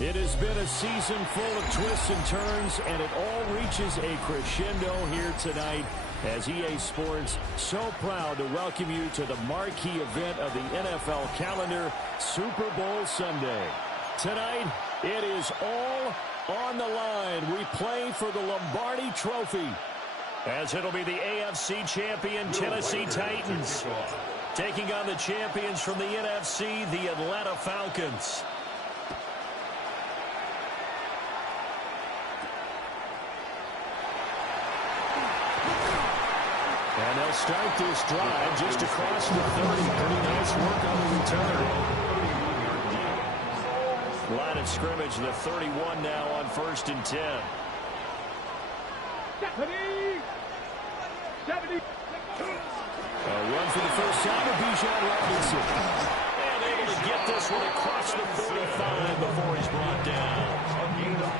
It has been a season full of twists and turns, and it all reaches a crescendo here tonight as EA Sports so proud to welcome you to the marquee event of the NFL calendar, Super Bowl Sunday. Tonight, it is all on the line. We play for the Lombardi Trophy, as it'll be the AFC champion Tennessee Titans taking on the champions from the NFC, the Atlanta Falcons. And they'll start this drive just across the 30. Pretty nice work on the return. Line of scrimmage, the 31 now on 1st and 10. 70. A run for the first time of Bijan Robinson. And able to get this one across the 45 before he's brought down.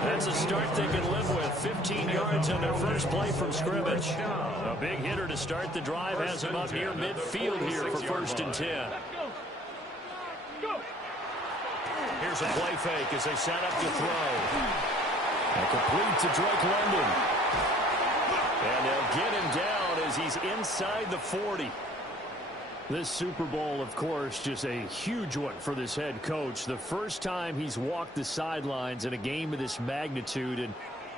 That's a start they can live with. 15 yards on their first play from scrimmage. A big hitter to start the drive has him up near midfield here for 1st and 10. Here's a play fake as they set up to throw. And complete to Drake London. And they'll get him down as he's inside the 40. This Super Bowl, of course, just a huge one for this head coach. The first time he's walked the sidelines in a game of this magnitude. And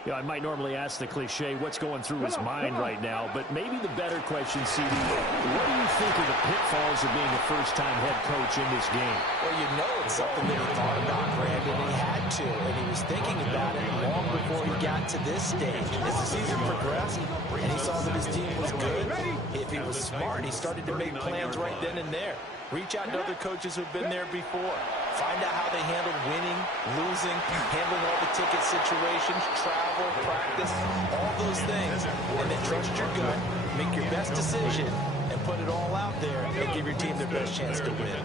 you know, I might normally ask the cliche, what's going through his mind right now? But maybe the better question, CD, what do you think of the pitfalls of being a first-time head coach in this game? Well, you know it's something that he thought about, Brandon, and he had to. And he was thinking about it long before he got to this stage. As the season progressed, and he saw that his team was good, if he was smart, he started to make plans right then and there. Reach out to other coaches who've been there before. Find out how they handled winning, losing, handling all the ticket situations, travel, practice, all those things. And then trust your gut, make your best decision, and put it all out there and give your team their best chance to win.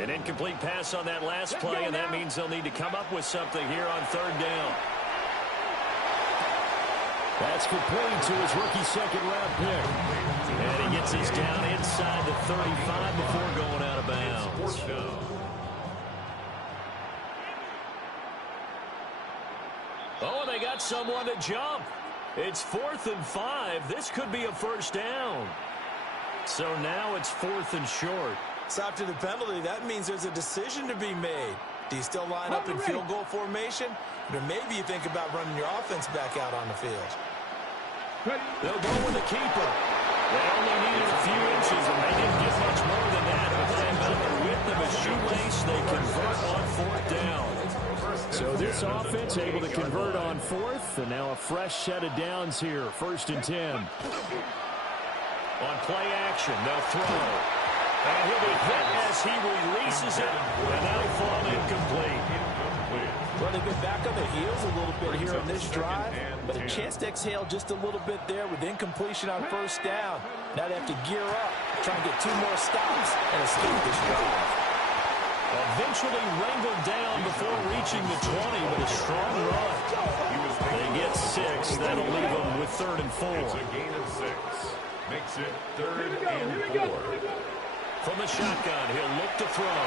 An incomplete pass on that last play, and that means they'll need to come up with something here on 3rd down. That's complete to his rookie second-round pick. And he gets us down inside the 35 before going out of bounds. Oh, and they got someone to jump. It's 4th and 5. This could be a first down. So now it's 4th and short. So after the penalty, that means there's a decision to be made. Do you still line up in field goal formation? Or maybe you think about running your offense back out on the field. They'll go with the keeper. They only needed a few inches, and they didn't get much more than that. But they about the width of a shoelace, they convert on 4th down. So this offense able to convert on 4th, and now a fresh set of downs here, 1st and 10. On play action, they'll throw. And he'll be hit as he releases it, and that'll fall incomplete. Well, they've been back on their heels a little bit here on this drive, but a chance to exhale just a little bit there with incompletion on 1st down. Now they have to gear up, try and get 2 more stops, and escape this drive. Eventually wrangled down before reaching the 20 with a strong run. They get 6. That'll leave them with 3rd and 4. It's a gain of 6. Makes it 3rd and 4. From the shotgun, he'll look to throw.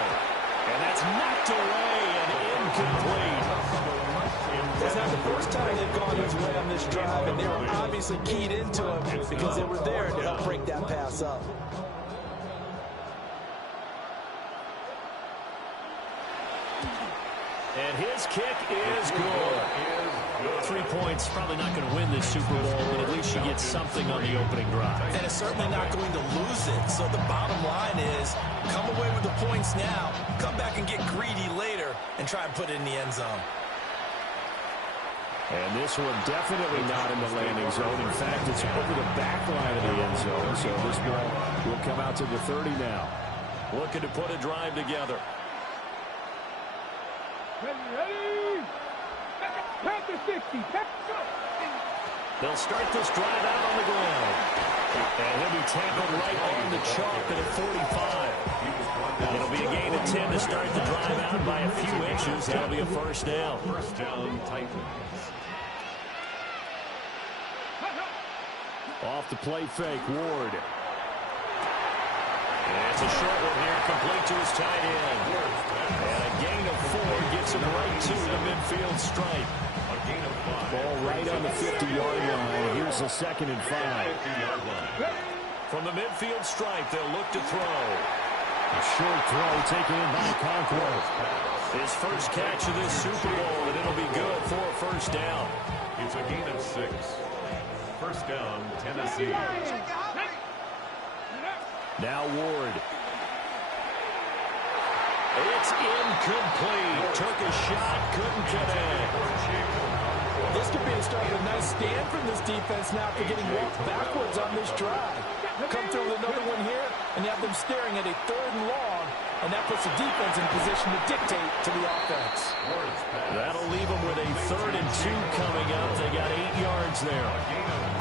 And that's knocked away and incomplete. That's not the first time they've gone his way on this drive, and they were obviously keyed into him because they were there to help break that pass up. And his kick is good. 3 points, probably not going to win this Super Bowl, but at least you get something on the opening drive. And it's certainly not going to lose it. So the bottom line is, come away with the points now, come back and get greedy later, and try and put it in the end zone. And this one definitely not in the landing zone. In fact, it's over the back line of the end zone. So this ball will come out to the 30 now. Looking to put a drive together. Ready. Pass the 60. They'll start this drive out on the ground. And he'll be tackled right on the chalk at 45. It'll be a gain of 10 to start the drive out by a few inches. That'll be a first down. First down, Titans. Off the play fake, Ward. It's a short one here, complete to his tight end. And a gain of 4 gets him right to the midfield stripe. Ball right on the 50-yard line. Here's a 2nd and 5. From the midfield stripe, they'll look to throw. A short throw taken in by Conquer. His first catch of this Super Bowl, and it'll be good for a first down. It's a gain of 6. First down, Tennessee. Now Ward. It's incomplete. Took a shot, couldn't connect. This could be the start of a nice stand from this defense now after getting walked backwards on this drive. Come through with another one here, and you have them staring at a 3rd and long, and that puts the defense in position to dictate to the offense. That'll leave them with a 3rd and 2 coming up. They got 8 yards there.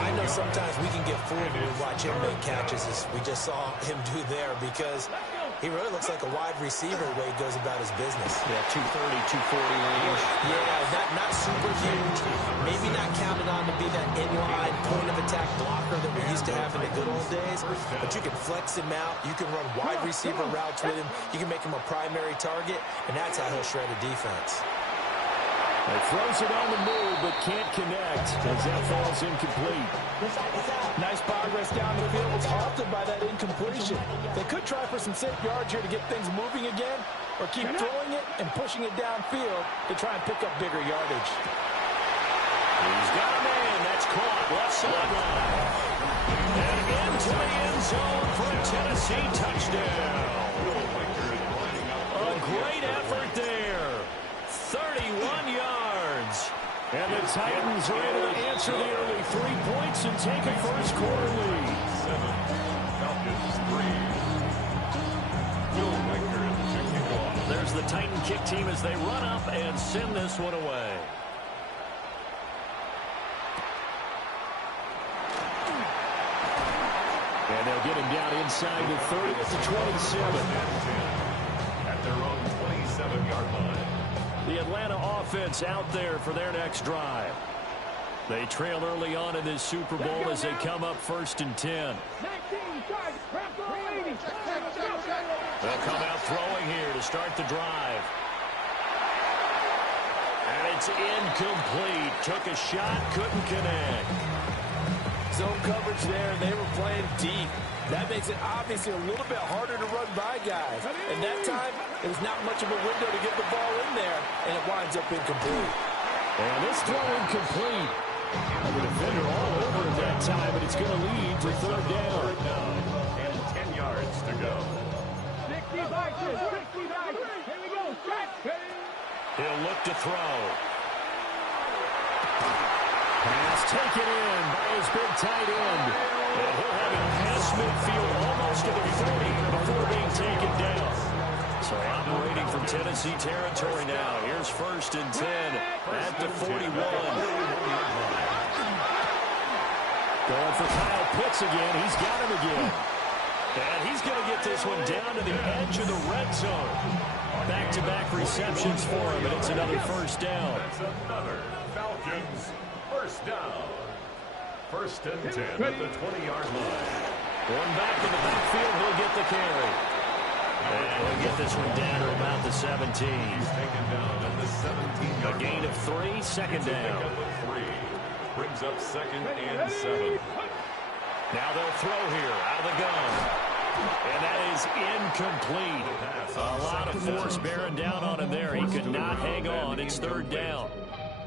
I know sometimes we can get fooled when we watch him make catches, as we just saw him do there, because he really looks like a wide receiver the way he goes about his business. Yeah, 230, 240 range. Yeah, not super huge. Maybe not counted on to be that inline point-of-attack blocker that we used to have in the good old days, but you can flex him out. You can run wide receiver routes with him. You can make him a primary target, and that's how he'll shred a defense. He throws it on the move, but can't connect as that falls incomplete. Nice progress down the field was halted by that incompletion. They could try for some safe yards here to get things moving again, or keep throwing it and pushing it downfield to try and pick up bigger yardage. He's got a man. That's caught left sideline. And into the end zone for a Tennessee touchdown. A great effort there. 31 yards. And the Titans are able to answer the early 3 points and take a first quarter lead. 7, Falcons 3. Will Riker to kick off. There's the Titan kick team as they run up and send this one away. And they'll get him down inside the 30 at the 27. At their own 27-yard line. The Atlanta offense out there for their next drive. They trail early on in this Super Bowl as they come up 1st and 10. They'll come out throwing here to start the drive. And it's incomplete. Took a shot, couldn't connect. Zone coverage there, and they were playing deep. That makes it obviously a little bit harder to run by guys. And that time, it was not much of a window to get the ball in there, and it winds up incomplete. And this throw incomplete. And the defender all over him that time, but it's going to lead to 3rd down. And 10 yards to go. 60 by 2, 60 by 2. Here we go, He'll look to throw. Pass taken in by his big tight end. And he'll have it past midfield almost to the 40 before being taken down. So operating from Tennessee territory now. Here's 1st and 10 at the 41. Going for Kyle Pitts again. He's got him again. And he's going to get this one down to the edge of the red zone. Back-to-back receptions for him, and it's another first down. That's another Falcons first down. 1st and 10 at the 20-yard line. One back in the backfield, he'll get the carry. And he'll get this one down to about the 17. He's taken down at the 17-yard A gain of 3, 2nd down. Brings up 2nd and 7. Now they'll throw here out of the gun. And that is incomplete. A lot of force bearing down on him there. He could not hang on. It's 3rd down.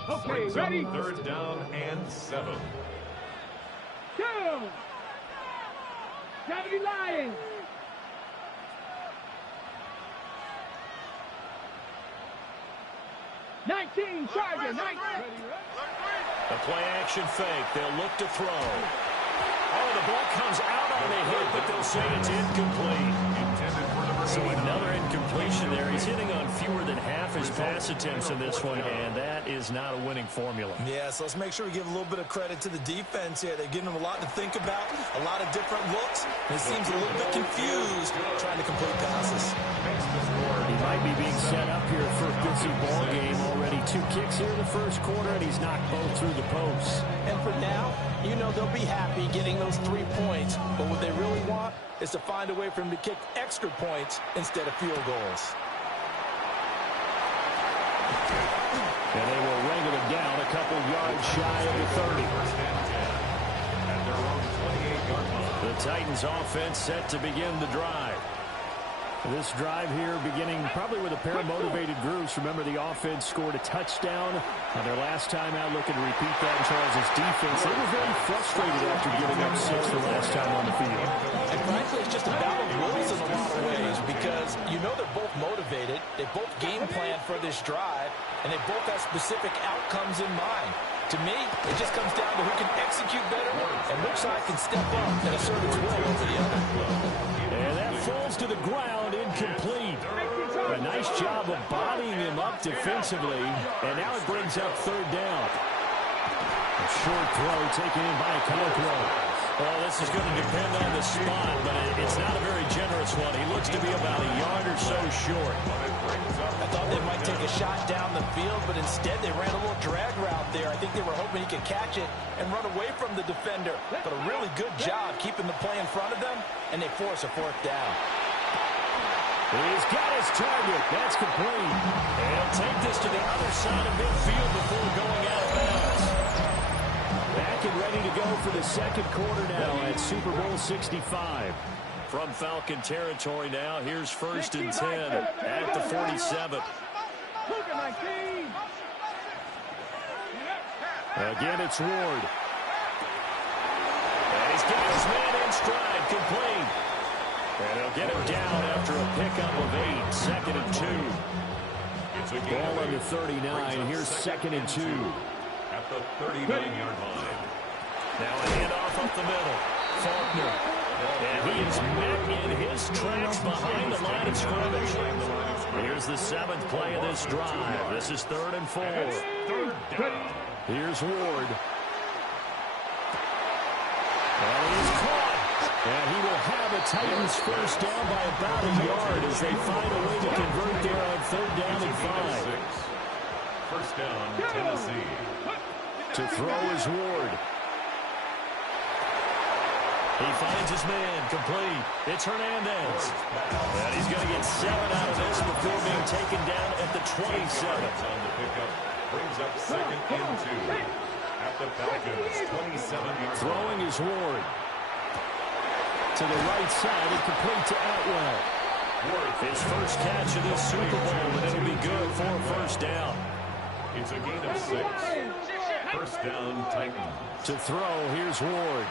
Okay, ready? 3rd down and 7. Go! 70 Lions. Nineteen Charger. A play action fake. They'll look to throw. Oh, the ball comes out on the hit, but they'll say it's incomplete. So another incompletion there. He's hitting on fewer than half his pass attempts in this one, and that is not a winning formula. Yeah, so let's make sure we give a little bit of credit to the defense here. They're giving them a lot to think about, a lot of different looks. And he seems a little bit confused trying to complete passes. He might be being set up here for a busy ball game. Already 2 kicks here in the first quarter, and he's knocked both through the posts. And for now, you know they'll be happy getting those 3 points. But what they really want is to find a way for him to kick extra points instead of field goals. And they will wrangle him down a couple yards shy of the 30. At their own 28-yard line. The Titans offense set to begin the drive. This drive here beginning probably with a pair of motivated groups. Remember, the offense scored a touchdown on their last time out, looking to repeat that in Charles' defense. They were very frustrated after giving up 6 the last time on the field. And frankly, it's just a battle of wills in a lot of ways because you know they're both motivated. They both game plan for this drive, and they both have specific outcomes in mind. To me, it just comes down to who can execute better and which side can step up and assert its will over the other. And that falls to the ground, incomplete. A nice job of bodying him up defensively, and now it brings up 3rd down. A short throw taken in by a Conqueror. Well, this is going to depend on the spot, but it's not a very generous one. He looks to be about a yard or so short. I thought they might take a shot down the field, but instead they ran a little drag route there. I think they were hoping he could catch it and run away from the defender. But a really good job keeping the play in front of them, and they force a 4th down. He's got his target. That's complete. And he'll take this to the other side of midfield before going out of bounds. Back and ready to go for the second quarter now at Super Bowl 65. From Falcon territory now, here's 1st and 10 at the 47. Again, it's Ward. And he's got his man in stride, complete. And he'll get him down after a pickup of 8, 2nd and 2. Ball on the 39. Here's 2nd and 2. At the 39-yard line. Now a handoff up the middle. Faulkner. And he is met in his tracks behind the line of scrimmage. Here's the 7th play of this drive. This is 3rd and 4. Here's Ward. And he's caught. And he will have a Titans first down by about a yard as they find a way to convert there on 3rd down and 5. First down, Tennessee. To throw is Ward. He finds his man, complete. It's Hernandez. And he's going to get 7 out of this before being taken down at the 27. On the pickup, brings up 2nd and 2. At the Falcons, 27-yard. Throwing is Ward. To the right side and complete to Atwell. His first catch of this Super Bowl, and it'll be good for a 1st down. It's a gain of 6. First down, Titans. To throw, here's Ward.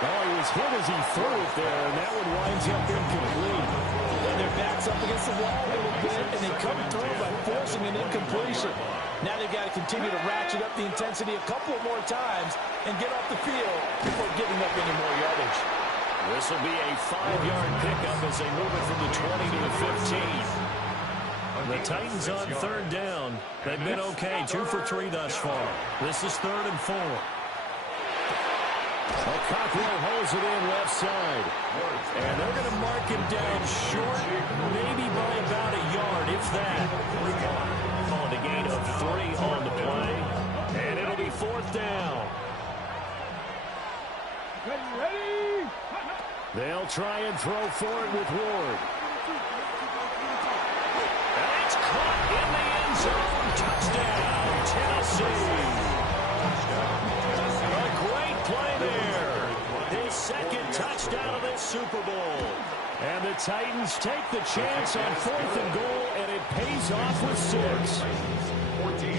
Oh, he was hit as he threw it there, and that one winds up incomplete. And their back's up against the wall a little bit, and they come through by forcing an incompletion. Now they've got to continue to ratchet up the intensity a couple more times and get off the field before giving up any more yardage. This will be a 5-yard pickup as they move it from the 20 to the 15. The Titans on 3rd down. They've been okay, 2 for 3 thus far. This is 3rd and 4. Cockrell holds it in left side. And they're going to mark him down short, maybe by about a yard, if that. On a gain of 3 on the play. And it'll be 4th down. They'll try and throw for it with Ward. And it's caught in the end zone. Touchdown, Tennessee. A great play there. His 2nd touchdown of this Super Bowl. And the Titans take the chance on 4th and goal, and it pays off with 6. 14.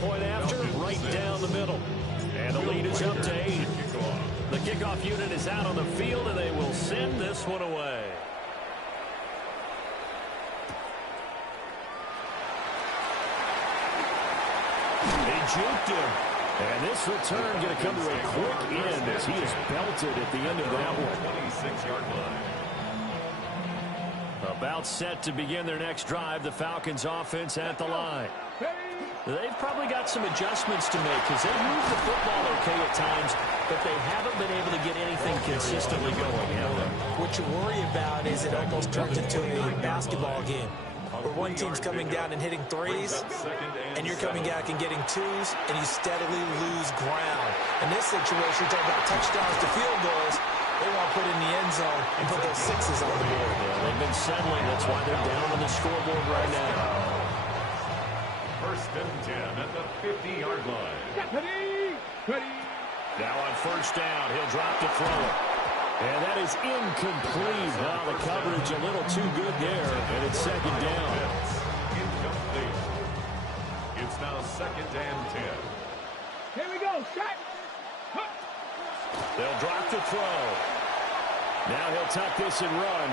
Point after, right down the middle. And the lead is up to 8. The kickoff unit is out on the field, and they will send this one away. They juked him. And this return going to come to a quick end as he is belted at the end of that one. 26-yard line. About set to begin their next drive, the Falcons offense at the line. They've probably got some adjustments to make because they've moved the football okay at times, but they haven't been able to get anything consistently going, have they? What you worry about is it almost turns into a basketball game where one team's coming down and hitting threes, and you're coming back and getting twos, and you steadily lose ground. In this situation, talk about touchdowns to field goals. They want to put in the end zone and put those sixes on the board. Yeah, they've been settling. That's why they're down on the scoreboard right now. First and 10 at the 50-yard line. Ready. Now on first down, he'll drop to throw it. And that is incomplete. Well, the coverage a little too good there, and it's second down. Incomplete. It's now second and 10. Here we go. Shot. They'll drop to throw. Now he'll tuck this and run.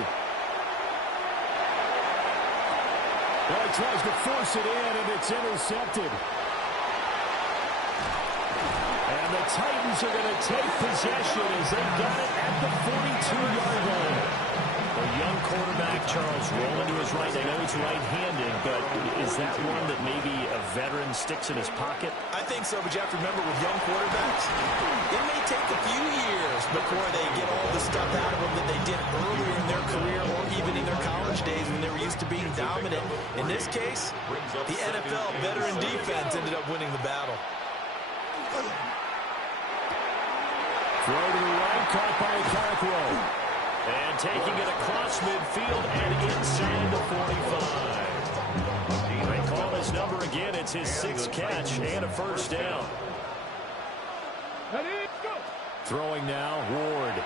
Well, he tries to force it in, and it's intercepted. And the Titans are going to take possession as they got it at the 42-yard line. A young quarterback, Charles, rolling to his right. I know he's right-handed, but is that one that maybe a veteran sticks in his pocket? I think so, but you have to remember with young quarterbacks, it may take a few years before they get all the stuff out of them that they did earlier in their career or even in their college days when they were used to being dominant. In this case, the NFL veteran defense ended up winning the battle. Throw to the right, caught by Carthrow. And taking it across midfield and inside the 45. They call his number again. It's his sixth catch and a first down. Ready, go. Throwing now, Ward.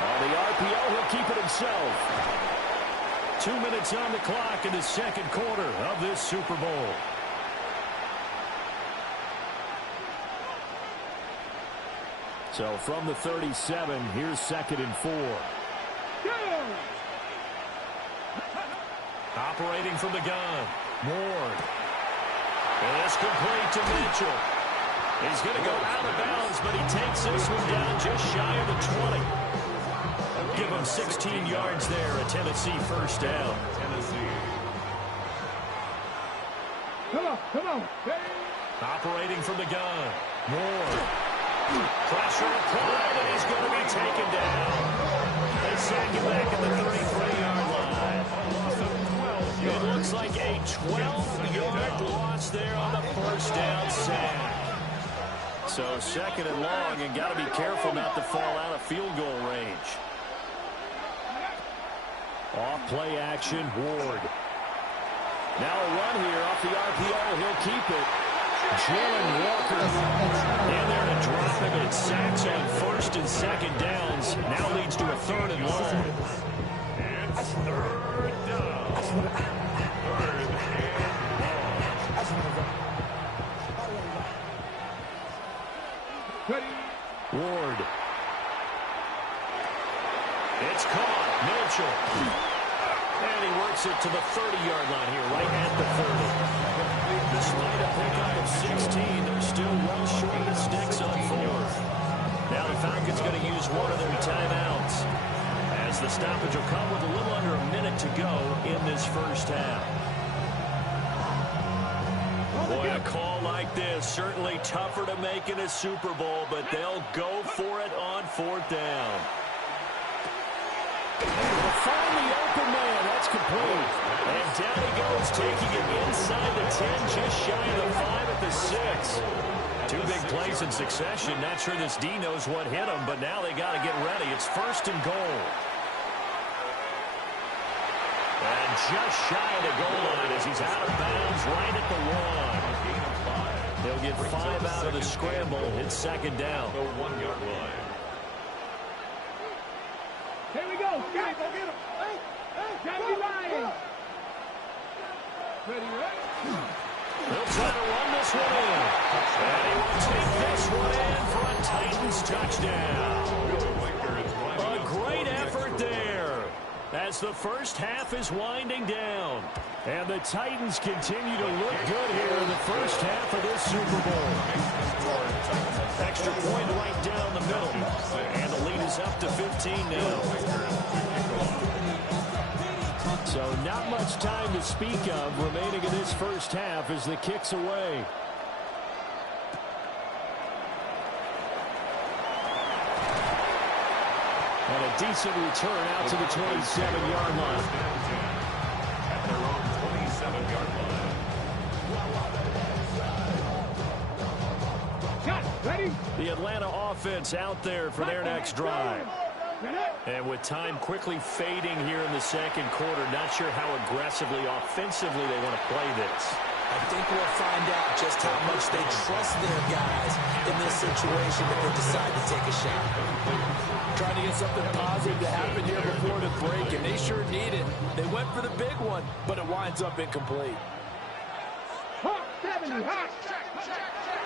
On the RPO, he'll keep it himself. 2 minutes on the clock in the second quarter of this Super Bowl. So from the 37, here's second and 4. Operating from the gun, Ward. And it's complete to Mitchell. He's going to go out of bounds, but he takes this one down just shy of the 20. Give him 16 yards there, a Tennessee first down. Tennessee. Come on. Ready. Operating from the gun, Ward. Pressure applied, and he's going to be taken down. They sack him back at the 33-yard line. It looks like a 12-yard loss there on the first down sack. So second and long, and got to be careful not to fall out of field goal range. Off play action, Ward. Now a run here off the RPO. He'll keep it. Jalen Walker in there to drop him, and sacks on first and second downs. Now leads to a third and long. It's third down. Third and Ready. Ward. It's caught. Mitchell. And he works it to the 30-yard line here, right at the 30. Despite a pickup of 16, they're still well short of the sticks on fourth. Now the Falcons going to use one of their timeouts, as the stoppage will come with a little under a minute to go in this first half. Boy, a call like this, certainly tougher to make in a Super Bowl, but they'll go for it on fourth down. Find the open man. That's complete. And down he goes, taking it inside the 10, just shy of the 5 at the 6. Two big plays in succession. Not sure this D knows what hit him, but now they got to get ready. It's first and goal. And just shy of the goal line as he's out of bounds right at the 1. They'll get 5 out of the scramble. It's second down. the 1-yard line. Here we go. Guys, go get him. Hey, line. Ready. They'll try to run this one in. And he will take this one in for a Titans touchdown. A great effort there as the first half is winding down. And the Titans continue to look good here in the first half of this Super Bowl. Extra point right down the middle. And the lead is up to 15 now. So not much time to speak of remaining in this first half as the kick's away. And a decent return out to the 27-yard line. At their own 27-yard line. The Atlanta offense out there for their next drive. And with time quickly fading here in the second quarter, not sure how aggressively, offensively they want to play this. I think we'll find out just how much they trust their guys in this situation if they decide to take a shot. Trying to get something positive to happen here before the break, and they sure need it. They went for the big one, but it winds up incomplete.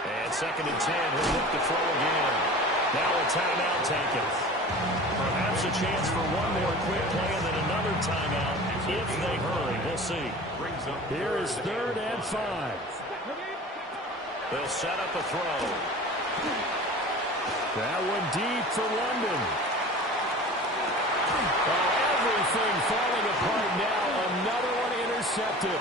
And 2nd and 10, he'll look to throw again. Now a timeout taken. Perhaps a chance for one more quick play and then another timeout if they hurry. We'll see. Here is 3rd and 5. They'll set up a throw. That one deep for London. Oh, everything falling apart now. Another one intercepted.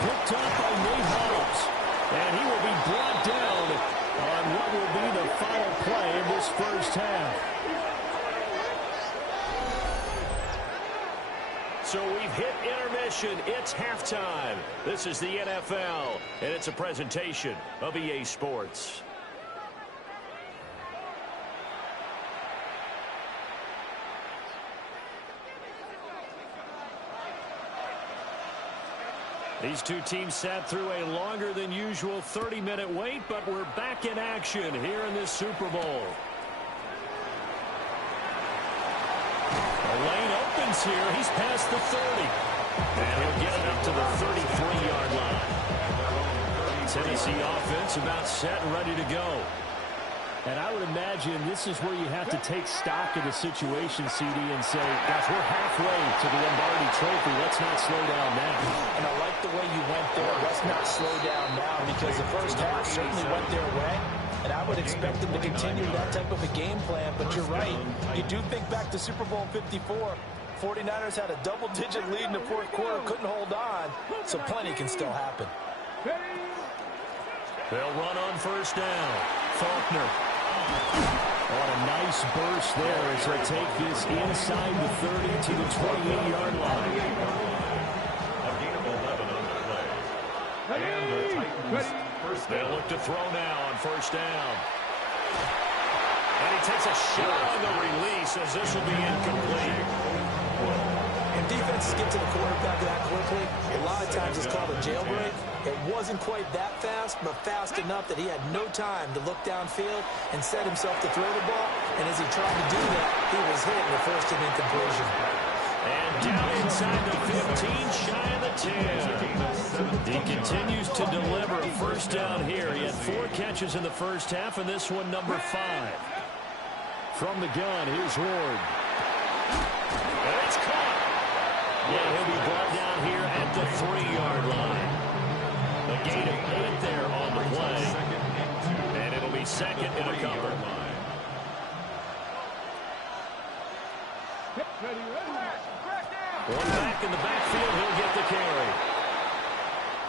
Picked up by Nate Hobbs. And he will be brought down on what will be the final play in this first half. So we've hit intermission. It's halftime. This is the NFL, and it's a presentation of EA Sports. These two teams sat through a longer than usual 30-minute wait, but we're back in action here in this Super Bowl. The lane opens here. He's past the 30. And he'll get it up to the 33-yard line. Tennessee offense about set and ready to go. And I would imagine this is where you have to take stock of the situation, CD, and say, gosh, we're halfway to the Lombardi Trophy. Let's not slow down now. And I like the way you went there. Let's not slow down now, because the first half certainly went their way. And I would expect them to continue that type of a game plan. But you're right. You do think back to Super Bowl 54. 49ers had a double-digit lead in the fourth quarter, couldn't hold on. So plenty can still happen. They'll run on first down. Faulkner. What a nice burst there as they take this inside the 30 to the 28-yard line. A gain of 11 on the play. And the Titans first down. They'll look to throw now on first down. And he takes a shot on the release as this will be incomplete. When defenses get to the quarterback that quickly, a lot of times it's called a jailbreak. It wasn't quite that fast, but fast enough that he had no time to look downfield and set himself to throw the ball. And as he tried to do that, he was hit in the first and incompletion. And down inside the 15, shy of the 10. He continues to deliver a first down here. He had 4 catches in the first half, and this one number 5. From the gun, here's Ward. And it's caught. Yeah, he'll be brought down here at the 3-yard line. A gain of 8 there on the play. And it'll be second and a cover. One back in the backfield, he'll get the carry.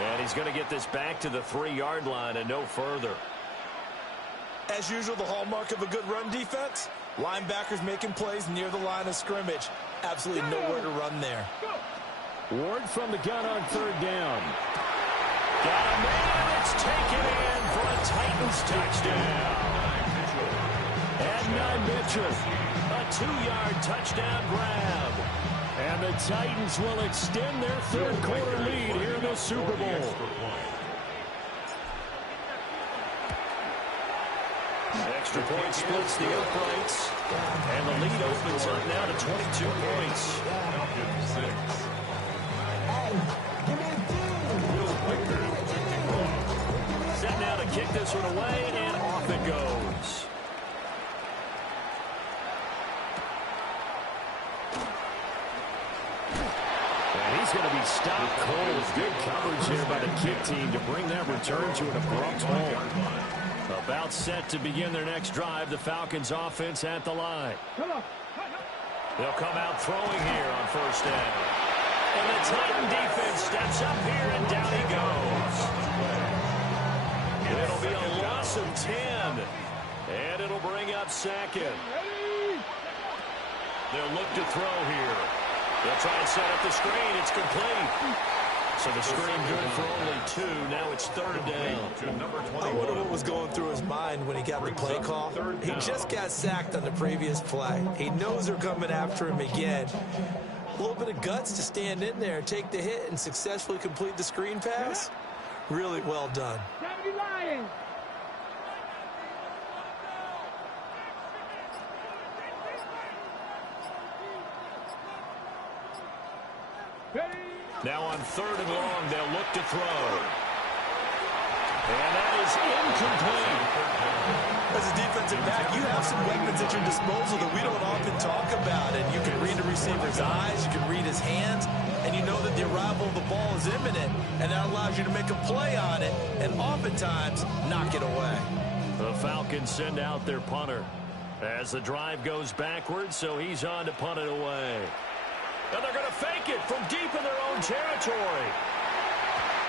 And he's going to get this back to the 3-yard line and no further. As usual, the hallmark of a good run defense, linebackers making plays near the line of scrimmage. Absolutely nowhere to run there. Ward from the gun on third down. Got a man. It's taken in for a Titans touchdown. And Mitchell, a 2-yard touchdown grab. And the Titans will extend their third quarter lead here in the Super Bowl. Extra point splits the uprights. And the lead opens up now to 22 points. Set now to kick this one away, and off it goes. And he's going to be stopped cold. Good coverage here by the kick team to bring that return to an abrupt halt. About set to begin their next drive, the Falcons offense at the line. They'll come out throwing here on first down. And the Titan defense steps up here, and down he goes. It'll be a loss of 10. And it'll bring up second. They'll look to throw here. They'll try and set up the screen. It's complete. So the screen good for only 2. Now it's 3rd down. I wonder what was going through his mind when he got the play call. He just got sacked on the previous play. He knows they're coming after him again. A little bit of guts to stand in there and take the hit and successfully complete the screen pass. Really well done. Now on 3rd and long, they'll look to throw. And that is incomplete. As a defensive back, you have some weapons at your disposal that we don't often talk about. And you can read the receiver's eyes, you can read his hands, and you know that the arrival of the ball is imminent. And that allows you to make a play on it and oftentimes knock it away. The Falcons send out their punter as the drive goes backwards, so he's on to punt it away. And they're going to fake it from deep in their own territory.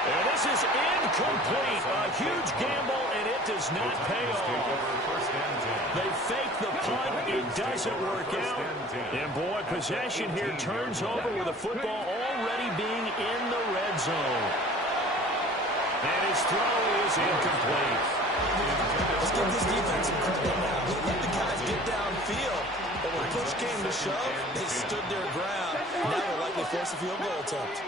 And this is incomplete. A huge gamble, and it does not pay off. They fake the punt. It doesn't work out. And, boy, possession here turns over with the football already being in the red zone. And his throw is incomplete. Let's give this defense some credit now. Let the guys get downfield. But when push came to shove, they stood their ground. Now they'll likely force a field goal attempt.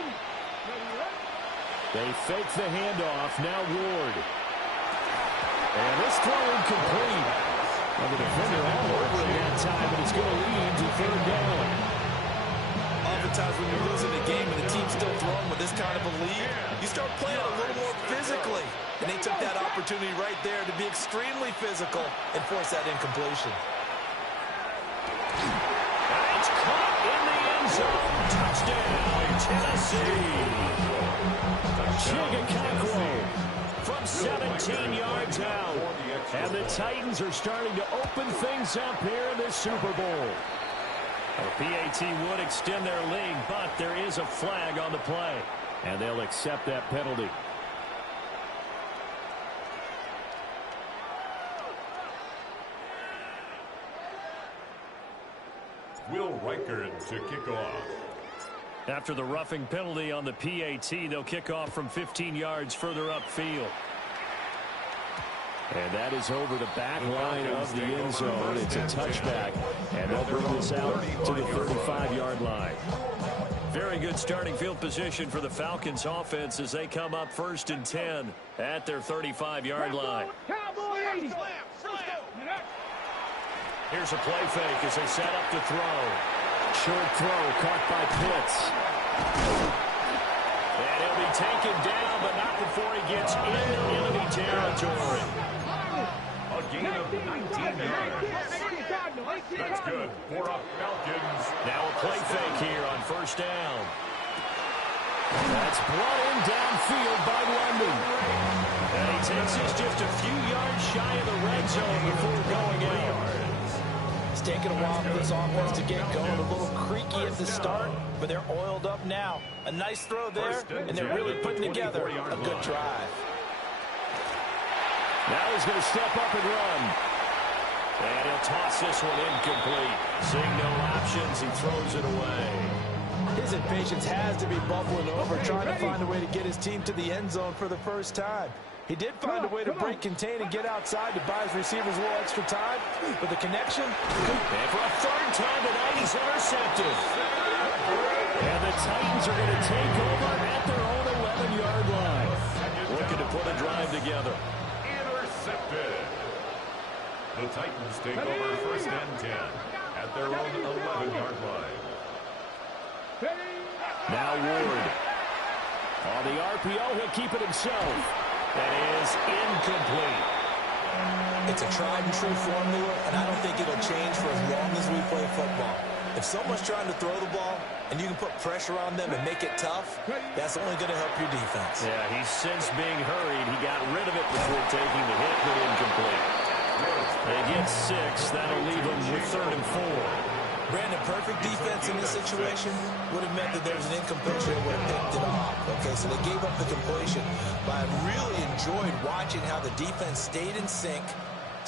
They fake the handoff. Now Ward. And this throw incomplete. Well, the defender all over it that time, but it's going to lead to 3rd down. Oftentimes when you're losing a game and the team's still throwing with this kind of a lead, you start playing a little more physically. And they took that opportunity right there to be extremely physical and force that incompletion. And it's caught in the end zone. Touchdown, Tennessee. Chigakakwo from 17 yards out. And the Titans are starting to open things up here in this Super Bowl. The PAT would extend their lead, but there is a flag on the play. And they'll accept that penalty. Will Reichard to kick off. After the roughing penalty on the PAT, they'll kick off from 15 yards further upfield. And that is over the back line of the end zone. It's a touchback, and they'll bring this out to the 35-yard line. Very good starting field position for the Falcons offense as they come up 1st and 10 at their 35-yard line. Here's a play fake as they set up to throw. Short throw caught by Pitts. And he'll be taken down, but not before he gets into enemy territory. A gain of 19 yards. That's good for the Falcons. Now a play fake here on 1st down. That's brought in downfield by London. And he takes this just a few yards shy of the red zone before going out. It's taken a while for this offense to get going. A little creaky at the start, but they're oiled up now. A nice throw there, and they're really putting together a good drive. Now he's going to step up and run. And he'll toss this one incomplete. Seeing no options, he throws it away. His impatience has to be bubbling over, trying to find a way to get his team to the end zone for the first time. He did find a way to break, contain, and get outside to buy his receivers a little extra time. But the connection... And for a 3rd time tonight, he's intercepted. And the Titans are going to take over at their own 11-yard line. Looking to put a drive together. Intercepted. The Titans take over 1st and 10 at their own 11-yard line. Now Ward. On the RPO, he'll keep it himself. That is incomplete. It's a tried and true formula, and I don't think it'll change for as long as we play football. If someone's trying to throw the ball and you can put pressure on them and make it tough, that's only going to help your defense. Yeah, he's since being hurried. He got rid of it before taking the hit, but incomplete. They get 6. That'll leave them with 3rd and 4. Brandon, perfect defense in this situation would have meant that there was an incompletion that would have picked it off. Okay, so they gave up the completion. But I really enjoyed watching how the defense stayed in sync,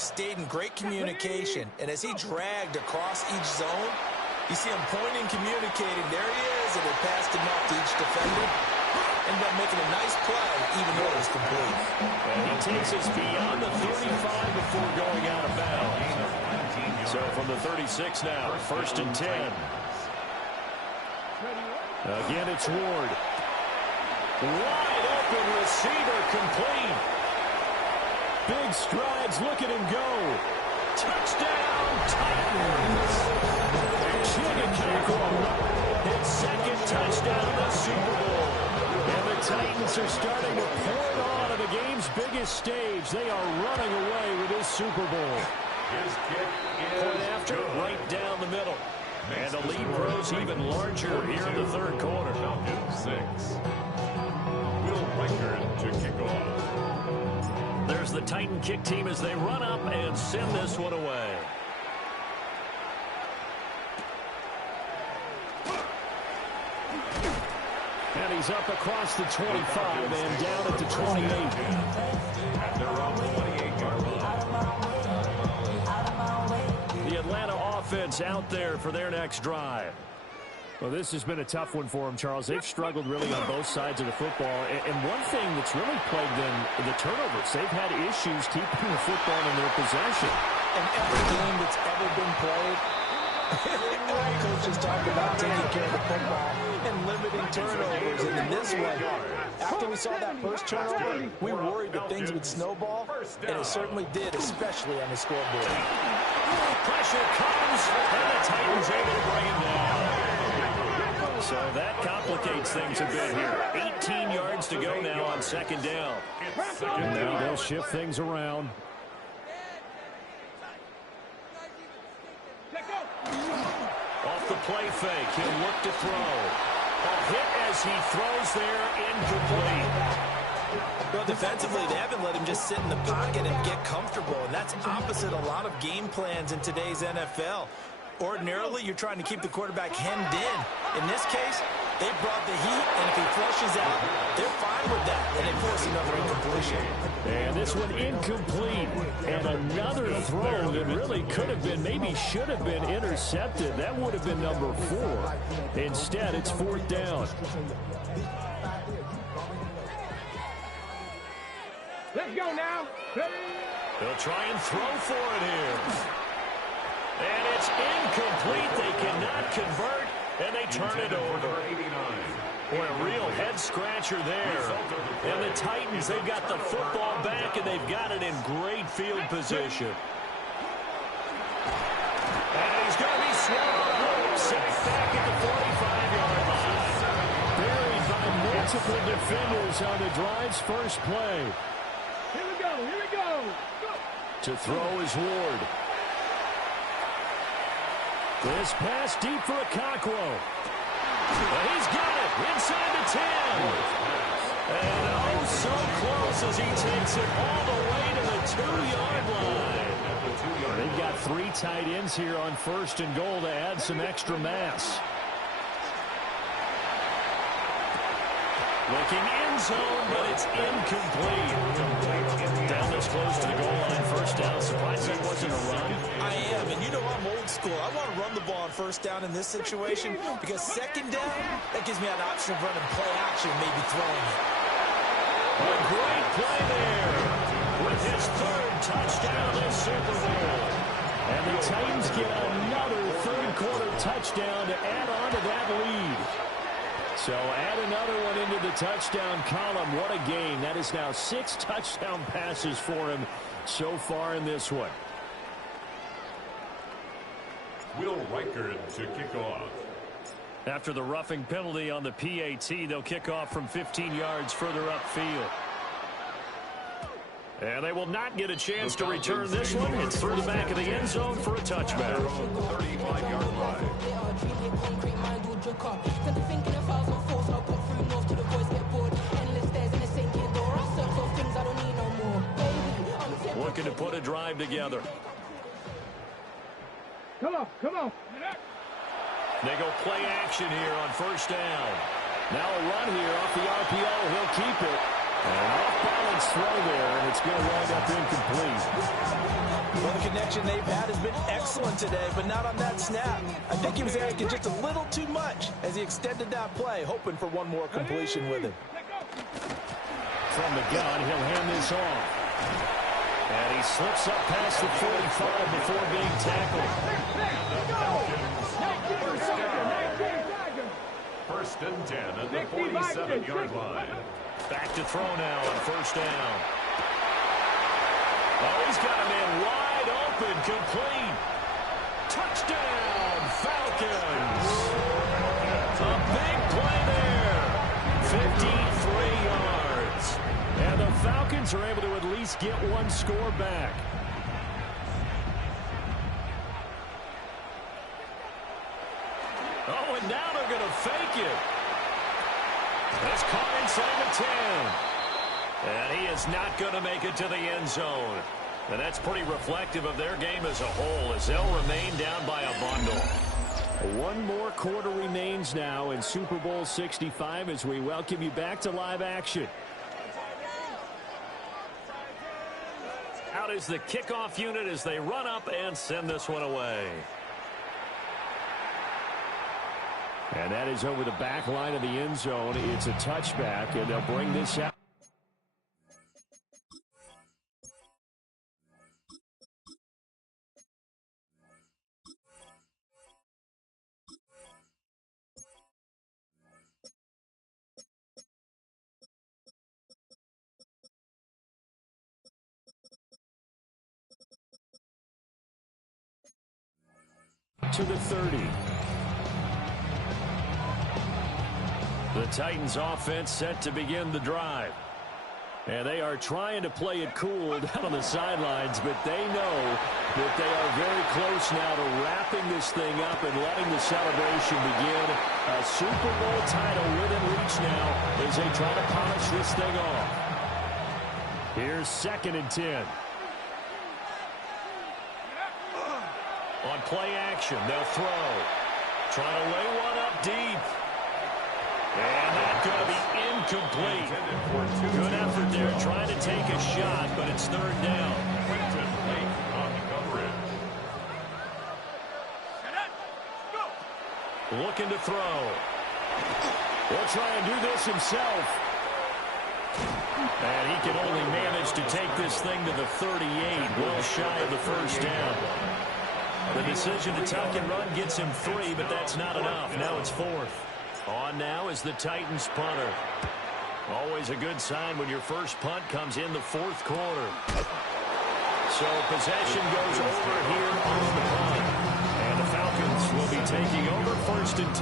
stayed in great communication. And as he dragged across each zone, you see him pointing, communicating. There he is, and they passed him off to each defender. ended up making a nice play, even though it was complete. And he takes us beyond the 35 before going out of bounds. So from the 36 now, 1st and 10. Again, it's Ward. Wide open receiver, complete. Big strides, look at him go. Touchdown, Titans. His second touchdown of the Super Bowl. And the Titans are starting to pour it on at the game's biggest stage. They are running away with this Super Bowl. His kick is Point after, right down the middle. And the lead grows even larger here in the third quarter. Falcons 6. Will Reichard to kick off. There's the Titan kick team as they run up and send this one away. And he's up across the 25 and down at the 28. At their own 28-yard line. The Atlanta offense out there for their next drive. Well, this has been a tough one for them, Charles. They've struggled really on both sides of the football. And one thing that's really plagued them, the turnovers. They've had issues keeping the football in their possession. In every game that's ever been played, coaches talk about taking care of the football and limiting turnovers. And in this one, after we saw that first turnover, we worried that things would snowball, and it certainly did, especially on the scoreboard. Pressure comes, and the Titans able to bring it down. So that complicates things a bit here. 18 yards to go now on 2nd down. And now they'll shift things around. Off the play fake, he'll look to throw. A hit as he throws there, incomplete. Well, defensively, they haven't let him just sit in the pocket and get comfortable, and that's opposite a lot of game plans in today's NFL. Ordinarily, you're trying to keep the quarterback hemmed in. In this case, they brought the heat, and if he flushes out, they're fine with that, and they force another incompletion. And this one incomplete, and another throw that really could have been, maybe should have been intercepted. That would have been number 4. Instead, it's 4th down. Let's go now. They'll try and throw for it here. And it's incomplete. They cannot convert, and they turn it over. Boy, a real head-scratcher there. And the Titans, they've got the football back, and they've got it in great field position. And he's going to be swallowed. Sacked back at the 45-yard line. Buried by multiple defenders on the drive's first play. Here we go. Here we go. To throw is Ward. This pass deep for Okonkwo. He's got it inside the 10. And oh, so close as he takes it all the way to the 2-yard line. They've got 3 tight ends here on 1st and goal to add some extra mass. Looking end zone, but it's incomplete. Down this close to the goal line, 1st down. Surprised it wasn't a run. I am, and you know I'm old school. I want to run the ball on 1st down in this situation because 2nd down, that gives me an option of running play action, maybe throwing it. A great play there with his 3rd touchdown of this Super Bowl. And the Titans get another 3rd quarter touchdown to add on to that lead. So add another one into the touchdown column. What a game. That is now 6 touchdown passes for him so far in this one. Will Reichard to kick off. After the roughing penalty on the PAT, they'll kick off from 15 yards further upfield. And they will not get a chance to return this one. It's through the back of the end zone for a touchback. 35-yard line. Looking to put a drive together. Come on, come on. They go play action here on 1st down. Now a run here off the RPO. He'll keep it. And off-balance throw there, and it's going to wind up incomplete. Well, the connection they've had has been excellent today, but not on that snap. I think he was asking just a little too much as he extended that play, hoping for one more completion with him. from the gun. He'll hand this off. And he slips up past the 45 before being tackled. First and 10 at the 47-yard line. Back to throw now on first down. Oh, he's got a man wide open, complete. Touchdown, Falcons. A big play there. 53 yards. And the Falcons are able to at least get one score back. Oh, and now they're going to fake it. That's caught inside the 10. And he is not going to make it to the end zone. And that's pretty reflective of their game as a whole, as they'll remain down by a bundle. One more quarter remains now in Super Bowl 65 as we welcome you back to live action. Out is the kickoff unit as they run up and send this one away. And that is over the back line of the end zone. It's a touchback, and they'll bring this out. To the 30. The Titans offense set to begin the drive. And they are trying to play it cool down on the sidelines, but they know that they are very close now to wrapping this thing up and letting the celebration begin. A Super Bowl title within reach now as they try to polish this thing off. Here's 2nd and 10. On play action, they'll throw. Trying to lay one up deep. And that's going to be incomplete. Good effort there trying to take a shot, but it's 3rd down. Looking to throw. He'll try and do this himself. And he can only manage to take this thing to the 38, well shy of the 1st down. The decision to tuck and run gets him 3, but that's not enough. Now it's 4th. On now is the Titans punter. Always a good sign when your first punt comes in the 4th quarter. So possession goes over here on the punt. And the Falcons will be taking over 1st and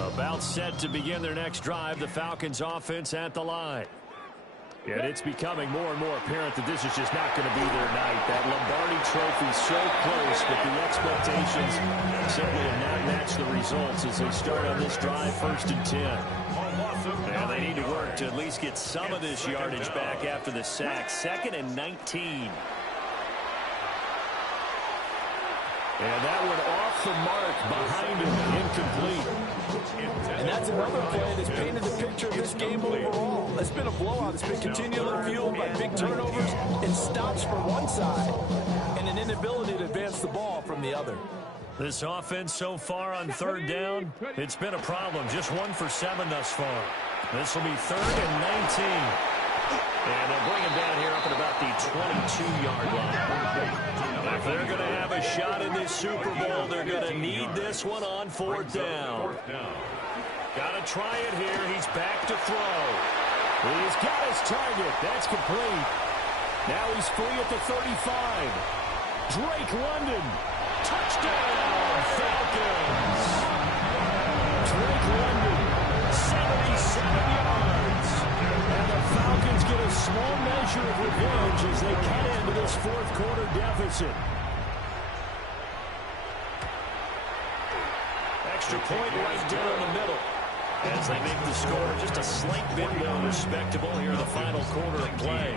10. About set to begin their next drive, the Falcons offense at the line. And it's becoming more and more apparent that this is just not going to be their night. That Lombardi trophy so close, but the expectations simply have not matched the results as they start on this drive 1st and 10. And they need to work to at least get some of this yardage back after the sack. 2nd and 19. And that one off the mark behind him, incomplete. And that's another play that's painted the picture of this game overall. It's been a blowout. It's been continually fueled by big turnovers and stops from one side and an inability to advance the ball from the other. This offense so far on 3rd down, it's been a problem. Just 1 for 7 thus far. This will be 3rd and 19. And they'll bring him down here up at about the 22-yard line. If they're going to have a shot in this Super Bowl, they're going to need this one on 4th down. Got to try it here. He's back to throw. He's got his target. That's complete. Now he's free at the 35. Drake London. Touchdown, Falcons. Drake London, 77 yards. And the Falcons get a small measure of revenge as they cut into this 4th quarter deficit. Extra point right down the middle as they make the score just a slight bit more respectable here in the final quarter of play.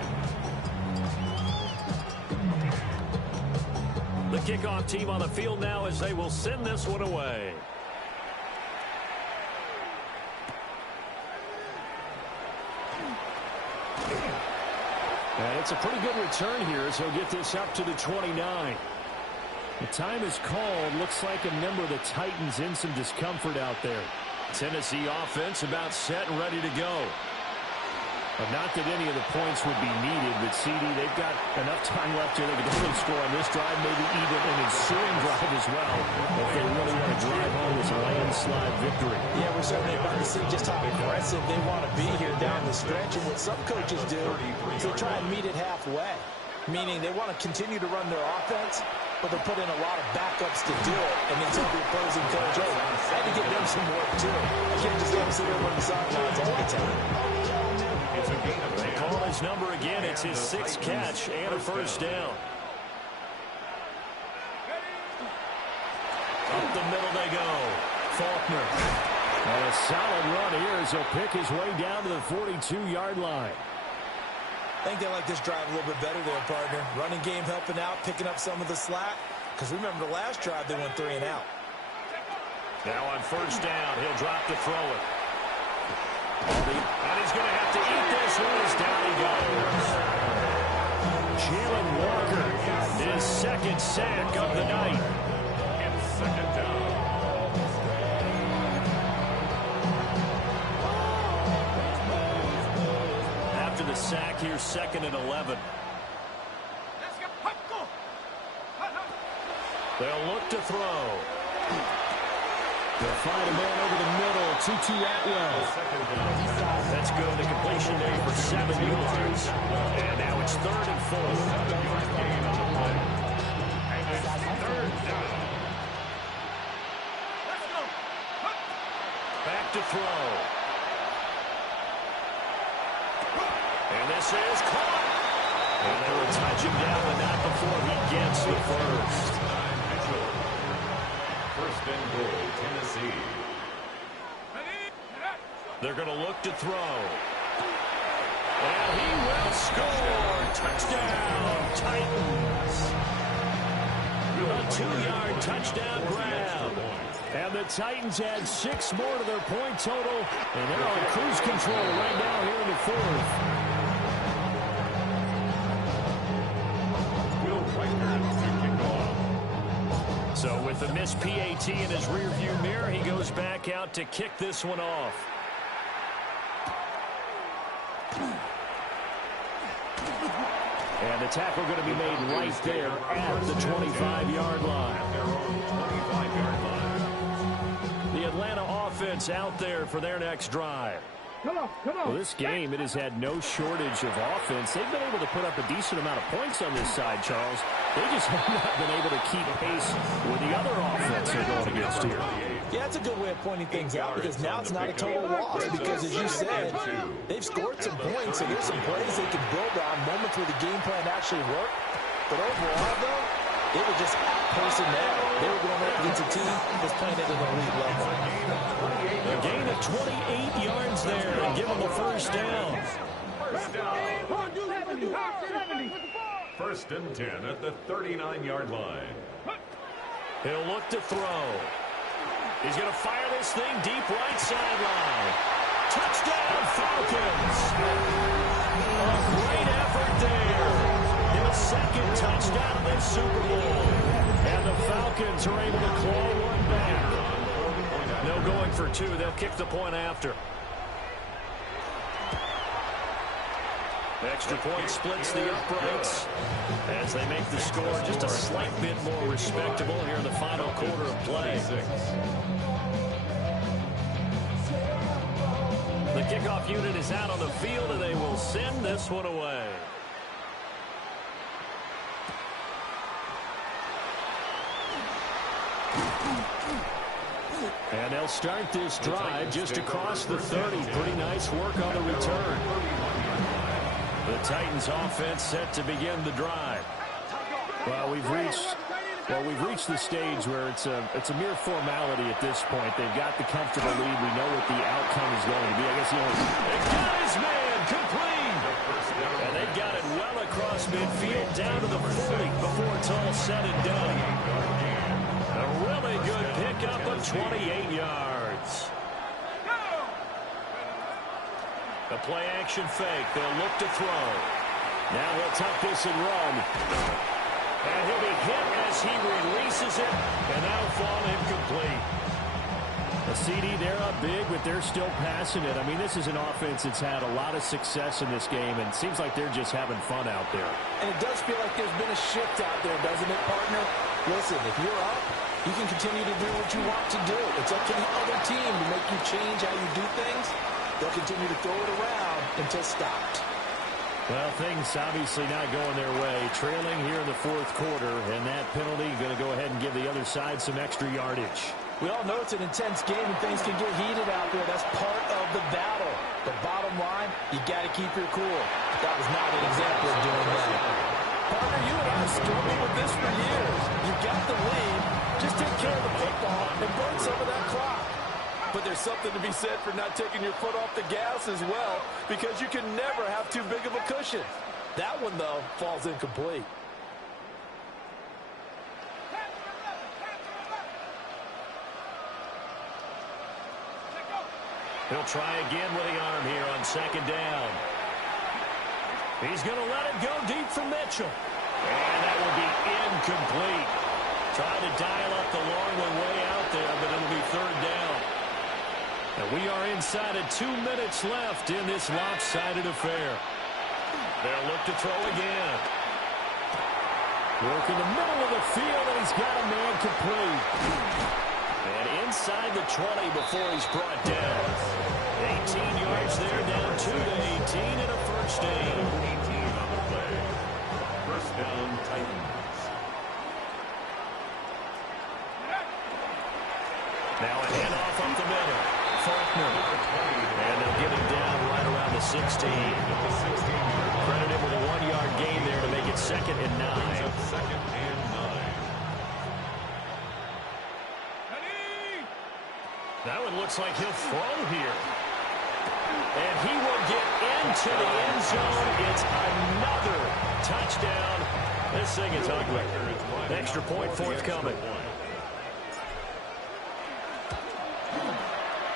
The kickoff team on the field now as they will send this one away. And it's a pretty good return here as he'll get this up to the 29. The time is called. Looks like a member of the Titans in some discomfort out there. Tennessee offense about set and ready to go. Not that any of the points would be needed, but CD, they've got enough time left here. They can definitely score on this drive, maybe even an ensuing drive as well, if they really want to drive home this landslide victory. Yeah, we're certainly about to see just how aggressive they want to be here down the stretch. And what some coaches do is they try and meet it halfway, meaning they want to continue to run their offense, but they'll put in a lot of backups to do it, and then tell the opposing coach, hey, I had to get them some work too. I can't just let them sit over on the sidelines all the time. They call his number again. It's his 6th catch and a first down. Up the middle they go. Faulkner. And a solid run here as he'll pick his way down to the 42-yard line. I think they like this drive a little bit better there, partner. Running game helping out, picking up some of the slack. Because remember the last drive, they went 3 and out. Now on first down, he'll drop to throw it. And he's going to have to eat this one as down he goes. Jalen Walker, his 2nd sack of the night. And 2nd down. After the sack, here's 2nd and 11. They'll look to throw. They'll find a man over the middle. Tutu Atwell. That's good. The completion there for 7 yards. And now it's 3rd and 4. Back to throw. And this is caught. And they will touch him down, but not before he gets the first. First and goal, Tennessee. They're going to look to throw. And he will score. Touchdown, Titans. A 2-yard touchdown grab. And the Titans add 6 more to their point total. And they're on cruise control right now here in the 4th. So with the missed PAT in his rearview mirror, he goes back out to kick this one off. And the tackle going to be made right there at the 25-yard line. The Atlanta offense out there for their next drive. Well, this game, it has had no shortage of offense. They've been able to put up a decent amount of points on this side, Charles. They just have not been able to keep pace with the other offense they're going against here. Yeah, that's a good way of pointing things out, because now it's not a total loss, because as you said, they've scored some points, so there's some plays they can build on, moments where the game plan actually worked. But overall, though, they were just out-personnel. They were going up against a team that's playing at an elite level. A gain of 28 yards there and give them the first down. First and 10 at the 39-yard line. He'll look to throw. He's going to fire this thing deep right sideline. Touchdown, Falcons. A great effort there. His 2nd touchdown of this Super Bowl. And the Falcons are able to claw one back. No going for 2. They'll kick the point after. Extra point splits the uprights as they make the score just a slight bit more respectable here in the final quarter of play. The kickoff unit is out on the field, and they will send this one away. And they'll start this drive just across the 30. Pretty nice work on the return. The Titans offense set to begin the drive. Well, we've reached the stage where it's a mere formality at this point. They've got the comfortable lead. We know what the outcome is going to be. I guess They've got his man complete. And they've got it well across midfield down to the 40 before it's all said and done. A really good pickup of 28 yards. A play action fake. They'll look to throw. now he'll tuck this and run. And he'll be hit as he releases it, and that'll fall incomplete. A CD, they're up big, but they're still passing it. I mean, this is an offense that's had a lot of success in this game, and it seems like they're just having fun out there. And it does feel like there's been a shift out there, doesn't it, partner? Listen, if you're up, you can continue to do what you want to do. It's up to the other team to make you change how you do things. They'll continue to throw it around until stopped. Well, things obviously not going their way. Trailing here in the fourth quarter, and that penalty going to go ahead and give the other side some extra yardage. We all know it's an intense game and things can get heated out there. That's part of the battle. But bottom line, you got to keep your cool. That was not an example of doing that. Partner, you and I have struggled with this for years. You got the lead. Just take care of the football and burn some of that clock. But there's something to be said for not taking your foot off the gas as well, because you can never have too big of a cushion. That one, though, falls incomplete. He'll try again with the arm here on second down. He's going to let it go deep for Mitchell. And that will be incomplete. Trying to dial up the long one way out there, but it'll be third down. And we are inside of 2 minutes left in this lopsided affair. They'll look to throw again. Work in the middle of the field, and he's got a man complete. And inside the 20 before he's brought down. 18 yards there, down 2 to 18 and a first down. 18 on the play. First down, Titans. Now a handoff up the middle. Faulkner. And they'll get him down right around the 16. Credit him with a 1-yard gain there to make it 2nd and 9. Second and 9. That one looks like he'll throw here. And he will get into the end zone. It's another touchdown. This thing is ugly. Extra point forthcoming.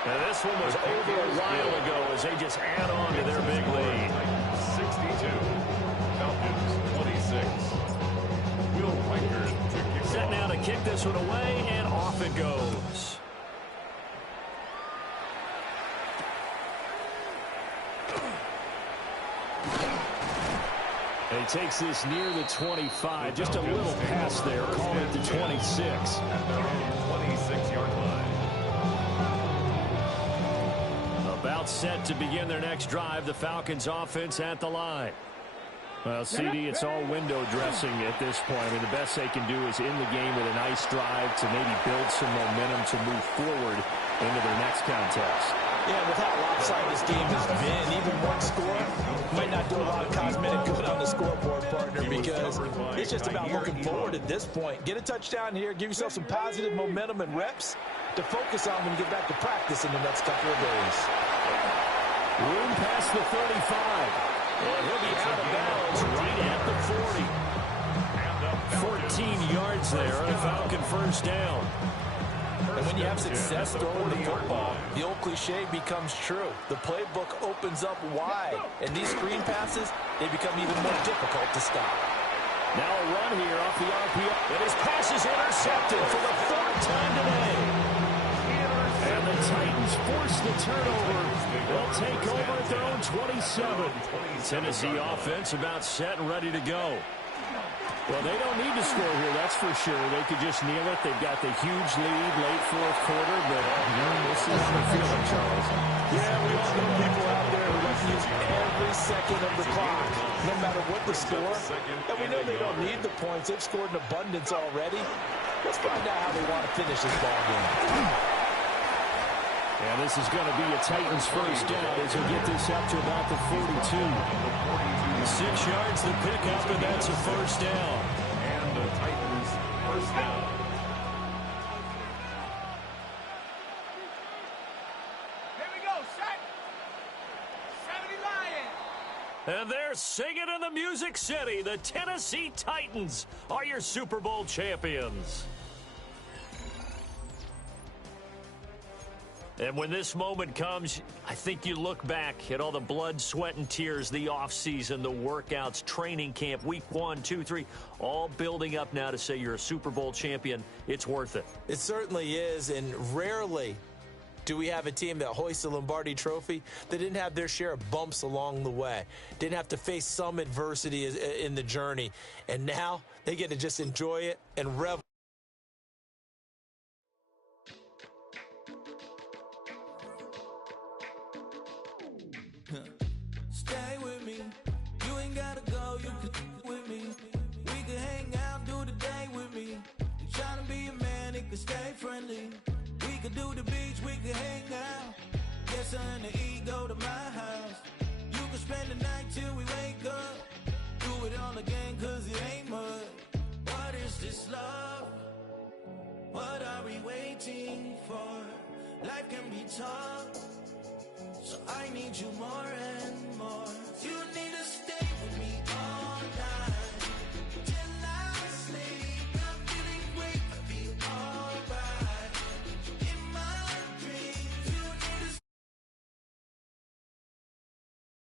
And this one was over a while ago as they just add on to their big lead. 62. Falcons 26. Will Riker to kick Set off. now to kick this one away, and off it goes. And he takes this near the 25. Just a little pass there. Call it the 26. At their own 26-yard line. About set to begin their next drive. The Falcons offense at the line. Well, CD, it's all window dressing at this point. I mean, the best they can do is in the game with a nice drive to maybe build some momentum to move forward into their next contest. Yeah, with how lopsided this game has been, even one score might not do a lot of cosmetic good on the scoreboard, partner, because it's just about looking forward at this point. Get a touchdown here, give yourself some positive momentum and reps to focus on when you get back to practice in the next couple of days. Room past the 35. And he'll be out of bounds right at the 40. 14 yards there, a Falcon first down. And when you have success throwing the football, the old cliche becomes true. The playbook opens up wide, and these screen passes, they become even more difficult to stop. Now a run here off the RPO. And his pass is intercepted for the 4th time today. And the Titans force the turnover. They'll take over at their own 27. Tennessee offense about set and ready to go. Well, they don't need to score here, that's for sure. They could just kneel it. They've got the huge lead late fourth quarter, but we'll see how they feel it, Charles. Yeah, we all know people out there who like to use every second of the clock, no matter what the score. And we know they don't need the points. They've scored in abundance already. Let's find out how they want to finish this ball game. And this is going to be a Titans first down as we get this up to about the 42. 6 yards to pick up, and that's a first down. And the Titans first down. Here we go, set. 70 Lions. And they're singing in the Music City. The Tennessee Titans are your Super Bowl champions. And when this moment comes, I think you look back at all the blood, sweat, and tears, the offseason, the workouts, training camp, week 1, 2, 3, all building up now to say you're a Super Bowl champion. It's worth it. It certainly is, and rarely Do we have a team that hoists the Lombardi Trophy that didn't have their share of bumps along the way, didn't have to face some adversity in the journey, and now they get to just enjoy it and revel? Stay with me. You ain't gotta go, you can with me. We can hang out, do the day with me. You tryna be a man, it can stay friendly. We could do the beach, we can hang out. Get something to eat, go to my house. You can spend the night till we wake up. Do it all again, cause it ain't much. What is this love? What are we waiting for? Life can be tough, so I need you more and more. You need to